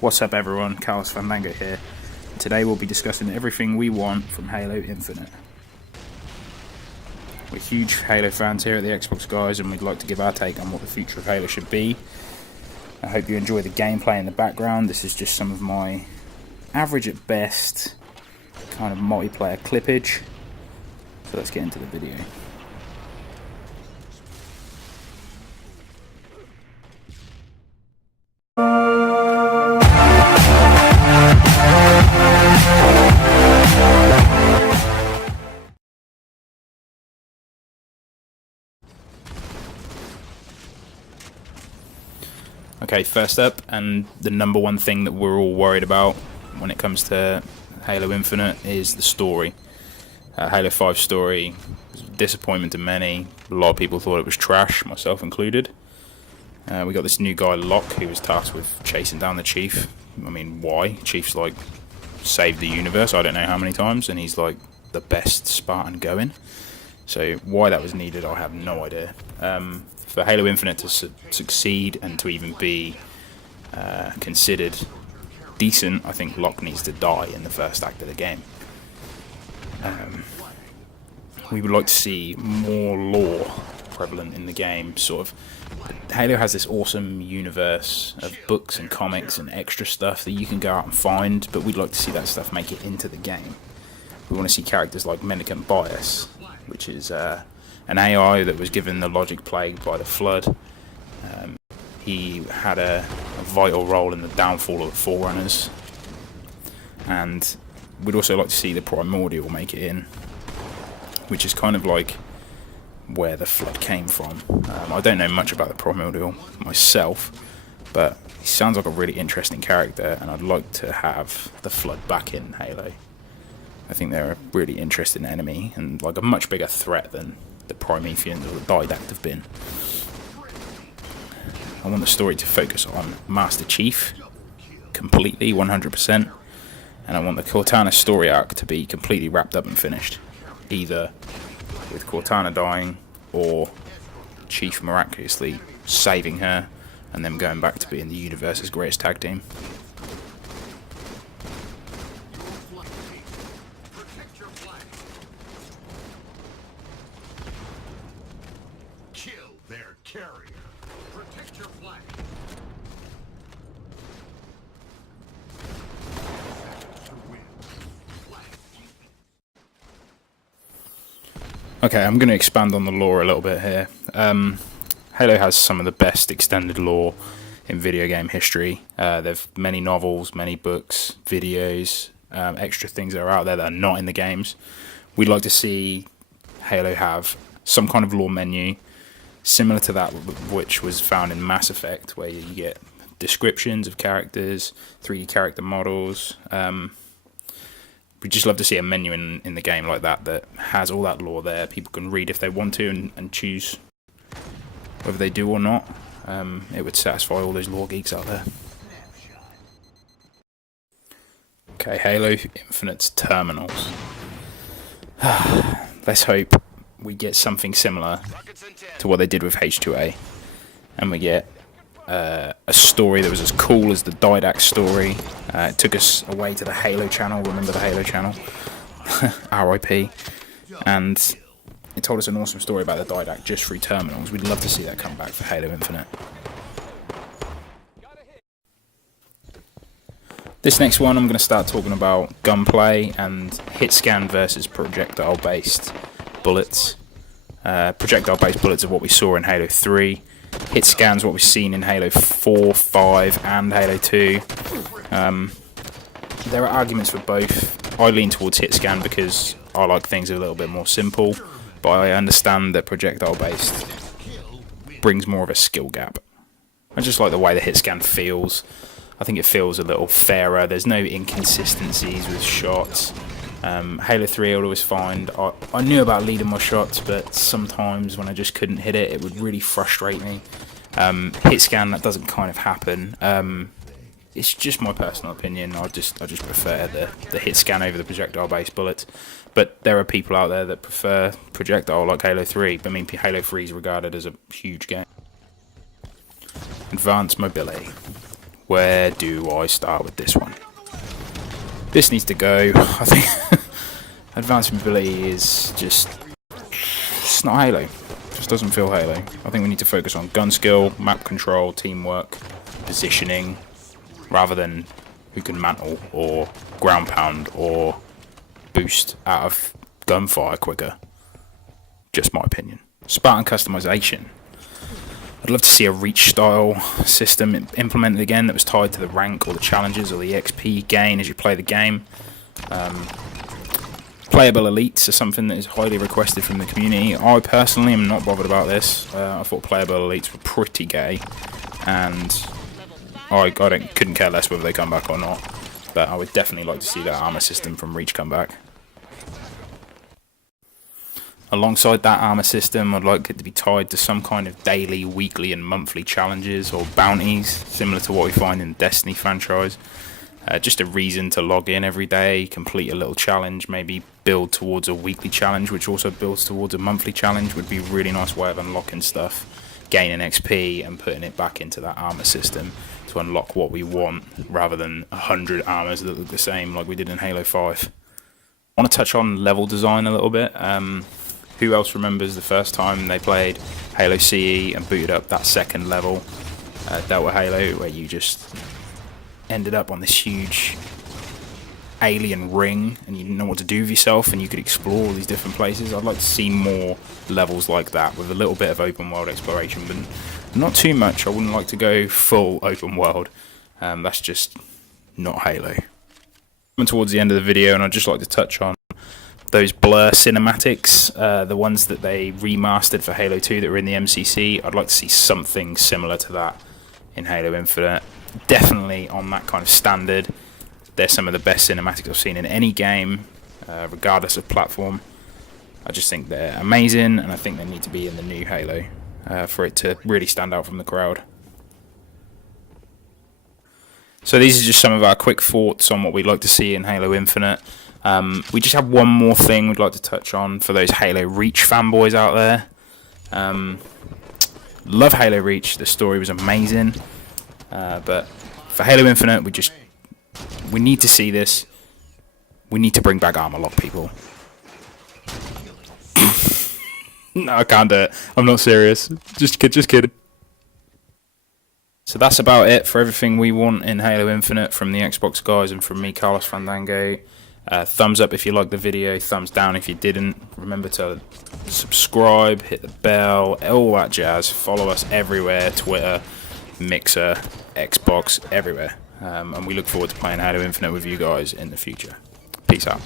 What's up everyone, Carlos Fandango here. Today we'll be discussing everything we want from Halo Infinite. We're huge Halo fans here at the Xbox Guyz, and we'd like to give our take on what the future of Halo should be. I hope you enjoy the gameplay in the background. This is just some of my average at best kind of multiplayer clippage. So let's get into the video. Okay, first up, and the number one thing that we're all worried about when it comes to Halo Infinite is the story. Halo 5 story was a disappointment to many. A lot of people thought it was trash, myself included. We got this new guy, Locke, who was tasked with chasing down the Chief. I mean, why? Chief's like saved the universe, I don't know how many times, and he's like the best Spartan going. So why that was needed, I have no idea. For Halo Infinite to succeed and to even be considered decent, I think Locke needs to die in the first act of the game. We would like to see more lore prevalent in the game. Sort of, Halo has this awesome universe of books and comics and extra stuff that you can go out and find, but we'd like to see that stuff make it into the game. We want to see characters like Mendicant Bias, which is an AI that was given the logic plague by the Flood. He had a vital role in the downfall of the Forerunners, and we'd also like to see the Primordial make it in, which is kind of like where the Flood came from. I don't know much about the Primordial myself, but he sounds like a really interesting character, and I'd like to have the Flood back in Halo. I think they're a really interesting enemy, and like a much bigger threat than the Prometheans or the Didact have been. I want the story to focus on Master Chief completely, 100%, and I want the Cortana story arc to be completely wrapped up and finished, either with Cortana dying or Chief miraculously saving her and them going back to being the universe's greatest tag team. Okay, I'm going to expand on the lore a little bit here. Halo has some of the best extended lore in video game history. There's many novels, many books, videos, extra things that are out there that are not in the games. We'd like to see Halo have some kind of lore menu similar to that which was found in Mass Effect, where you get descriptions of characters, 3D character models. We'd just love to see a menu in the game like that has all that lore there. People can read if they want to and choose whether they do or not. It would satisfy all those lore geeks out there. Okay, Halo Infinite's terminals. Let's hope we get something similar to what they did with H2A, and we get a story that was as cool as the Didact story. It took us away to the Halo channel, remember the Halo channel? RIP. And it told us an awesome story about the Didact just through terminals. We'd love to see that come back for Halo Infinite. This next one I'm going to start talking about gunplay and hit scan versus projectile based bullets. Projectile based bullets are what we saw in Halo 3. Hit scan's what we've seen in Halo 4, 5 and Halo 2. There are arguments for both. I lean towards hit scan because I like things a little bit more simple, but I understand that projectile based brings more of a skill gap. I just like the way the hit scan feels. I think it feels a little fairer. There's no inconsistencies with shots. Halo 3 I always find I knew about leading my shots, but sometimes when I just couldn't hit it, it would really frustrate me. Hit scan, that doesn't kind of happen. It's just my personal opinion. I just prefer the hit scan over the projectile based bullets. But there are people out there that prefer projectile like Halo 3. I mean, Halo 3 is regarded as a huge game. Advanced mobility. Where do I start with this one? This needs to go. I think advanced mobility is just... It's not Halo. It just doesn't feel Halo. I think we need to focus on gun skill, map control, teamwork, positioning, rather than who can mantle or ground pound or boost out of gunfire quicker. Just my opinion. Spartan customization. I'd love to see a reach style system implemented again that was tied to the rank or the challenges or the XP gain as you play the game. Playable elites are something that is highly requested from the community. I personally am not bothered about this. I thought playable elites were pretty gay, and I couldn't care less whether they come back or not. But I would definitely like to see that armor system from Reach come back. Alongside that armor system, I'd like it to be tied to some kind of daily, weekly and monthly challenges or bounties, similar to what we find in the Destiny franchise. Just a reason to log in every day, complete a little challenge, maybe build towards a weekly challenge, which also builds towards a monthly challenge, would be a really nice way of unlocking stuff, gaining XP and putting it back into that armor system to unlock what we want, rather than 100 armors that look the same like we did in Halo 5. I want to touch on level design a little bit. Who else remembers the first time they played Halo CE and booted up that second level, Delta Halo, where you just ended up on this huge alien ring and you didn't know what to do with yourself and you could explore all these different places? I'd like to see more levels like that with a little bit of open world exploration, but not too much. I wouldn't like to go full open world. That's just not Halo. Coming towards the end of the video, and I'd just like to touch on those blur cinematics, the ones that they remastered for Halo 2 that were in the MCC. I'd like to see something similar to that in Halo Infinite. Definitely on that kind of standard. They're some of the best cinematics I've seen in any game, regardless of platform. I just think they're amazing, and I think they need to be in the new Halo for it to really stand out from the crowd. So these are just some of our quick thoughts on what we'd like to see in Halo Infinite. We just have one more thing we'd like to touch on for those Halo Reach fanboys out there. Love Halo Reach, the story was amazing. But for Halo Infinite, we need to see this. We need to bring back armor lock, people. No, I can't do it. I'm not serious. Just kidding. So that's about it for everything we want in Halo Infinite from the Xbox Guyz and from me, Carlos Fandango. Thumbs up if you liked the video, thumbs down if you didn't. Remember to subscribe, hit the bell, all that jazz. Follow us everywhere, Twitter, Mixer, Xbox, everywhere. And we look forward to playing Halo Infinite with you guys in the future. Peace out.